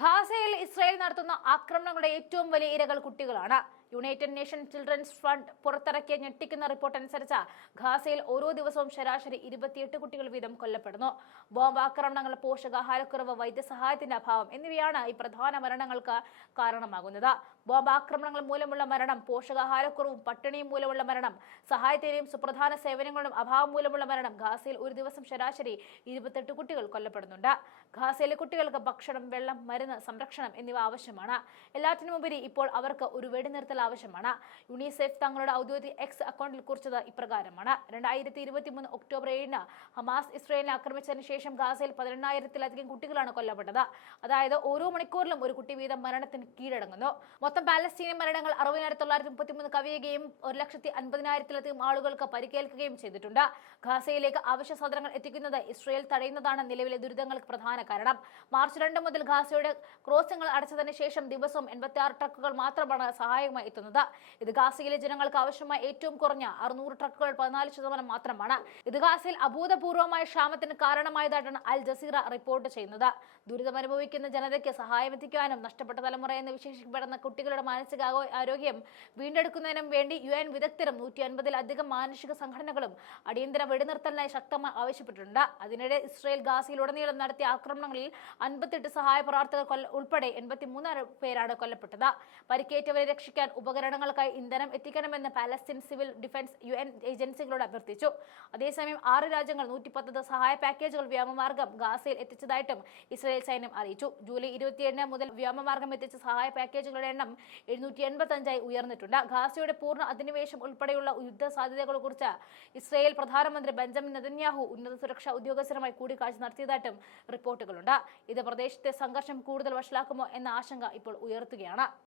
ഗാസയിൽ ഇസ്രായേൽ നടത്തുന്ന ആക്രമണങ്ങളുടെ ഏറ്റവും വലിയ ഇരകൾ കുട്ടികളാണ്. യുണൈറ്റഡ് നേഷൻ ചിൽഡ്രൻസ് ഫണ്ട് പുറത്തിറക്കിയ ഞെട്ടിക്കുന്ന റിപ്പോർട്ട് അനുസരിച്ച് ഗാസയിൽ ഓരോ ദിവസവും ശരാശരി 28 കുട്ടികൾ വീതം കൊല്ലപ്പെടുന്നു. ബോംബ് ആക്രമണങ്ങൾ, പോഷകാഹാരക്കുറവ്, വൈദ്യസഹായത്തിന്റെ അഭാവം എന്നിവയാണ് ഈ പ്രധാന മരണങ്ങൾക്ക് കാരണമാകുന്നത്. ബോംബ് ആക്രമണങ്ങൾ മൂലമുള്ള മരണം, പോഷകാഹാരക്കുറവും പട്ടിണിയും മൂലമുള്ള മരണം, സഹായത്തിന്റെയും സുപ്രധാന സേവനങ്ങളുടെയും അഭാവം മൂലമുള്ള മരണം. ഗാസയിൽ ഒരു ദിവസം ശരാശരി 28 കുട്ടികൾ കൊല്ലപ്പെടുന്നുണ്ട്. ഗാസയിലെ കുട്ടികൾക്ക് ഭക്ഷണം, വെള്ളം, മരുന്ന്, സംരക്ഷണം എന്നിവ ആവശ്യമാണ്. എല്ലാറ്റിനുമുപരി ഇപ്പോൾ അവർക്ക് ഒരു വെടിനിർത്തൽ ആവശ്യമാണ്. യുണിസെഫ് തങ്ങളുടെ ഔദ്യോഗിക എക്സ് അക്കൗണ്ടിൽ കുറിച്ചത് ഇപ്രകാരമാണ്: 2023 ഒക്ടോബർ 7 ഹമാസ് ഇസ്രായേലിനെ ആക്രമിച്ചതിന് ശേഷം ഗാസയിൽ 18,000-ലധികം കുട്ടികളാണ് കൊല്ലപ്പെട്ടത്. അതായത് ഓരോ മണിക്കൂറിലും ഒരു കുട്ടി വീതം മരണത്തിന് കീഴടങ്ങുന്നു. മൊത്തം പാലസ്തീനിയൻ മരണങ്ങൾ 60,933 കവിയുകയും 1,50,000-ലധികം ആളുകൾക്ക് പരിക്കേൽക്കുകയും ചെയ്തിട്ടുണ്ട്. ഗാസയിലേക്ക് അവശ്യ സാധനങ്ങൾ എത്തിക്കുന്നത് ഇസ്രായേൽ തടയുന്നതാണ് നിലവിലെ ദുരിതങ്ങൾക്ക് പ്രധാന കാരണം. മാർച്ച് 2 മുതൽ ഗാസയുടെ ക്രോസിംഗുകൾ അടച്ചതിന് ശേഷം ദിവസവും 86 ട്രക്കുകൾ മാത്രമാണ് സഹായമായി എത്തുന്നത്. ഇത് ഗാസയിലെ ജനങ്ങൾക്ക് ആവശ്യമായ ഏറ്റവും കുറഞ്ഞ 600 ട്രക്കുകൾ 14% മാത്രമാണ്. ഇത് ഗാസയിൽ അഭൂതപൂർവമായ ക്ഷാമത്തിന് കാരണമായതായിട്ടാണ് അൽ ജസീറ റിപ്പോർട്ട് ചെയ്യുന്നത്. ദുരിതമനുഭവിക്കുന്ന ജനതയ്ക്ക് സഹായം എത്തിക്കാനും നഷ്ടപ്പെട്ട തലമുറ എന്ന് വിശേഷിക്കപ്പെടുന്ന കുട്ടികളുടെ മാനസിക ആരോഗ്യം വീണ്ടെടുക്കുന്നതിനും വേണ്ടി UN വിദഗ്ധരും 150-ലധികം മാനുഷിക സംഘടനകളും അടിയന്തര വെടിനിർത്തലിനായി ശക്തമായി ആവശ്യപ്പെട്ടിട്ടുണ്ട്. അതിനിടെ ഇസ്രായേൽ ഗാസയിലുടനീളം നടത്തിയ ആക്രമണങ്ങളിൽ 58 സഹായ പ്രവർത്തകർ ഉൾപ്പെടെ 83 പേരാണ് കൊല്ലപ്പെട്ടത്. പരിക്കേറ്റവരെ രക്ഷിക്കാൻ ഉപകരണങ്ങൾക്കായി ഇന്ധനം എത്തിക്കണമെന്ന് പാലസ്തീൻ സിവിൽ ഡിഫൻസ് UN ഏജൻസികളോട് അഭ്യർത്ഥിച്ചു. അതേസമയം 6 രാജ്യങ്ങൾ 110 സഹായ പാക്കേജുകൾ വ്യോമമാർഗം ഗാസയിൽ എത്തിച്ചതായിട്ടും ഇസ്രായേൽ സൈന്യം അറിയിച്ചു. ജൂലൈ 27 മുതൽ വ്യോമമാർഗം എത്തിച്ച സഹായ പാക്കേജുകളുടെ എണ്ണം 785 ഉയർന്നിട്ടുണ്ട്. ഗാസയുടെ പൂർണ്ണ അധിനിവേശം ഉൾപ്പെടെയുള്ള യുദ്ധ സാധ്യതകളെക്കുറിച്ച് ഇസ്രായേൽ പ്രധാനമന്ത്രി ബെഞ്ചമിൻ നെതന്യാഹു ഉന്നത സുരക്ഷാ ഉദ്യോഗസ്ഥരുമായി കൂടിക്കാഴ്ച നടത്തിയതായിട്ടും റിപ്പോർട്ടുകളുണ്ട്. ഇത് പ്രദേശത്തെ സംഘർഷം കൂടുതൽ വഷളാക്കുമോ എന്ന ആശങ്ക ഇപ്പോൾ ഉയർത്തുകയാണ്.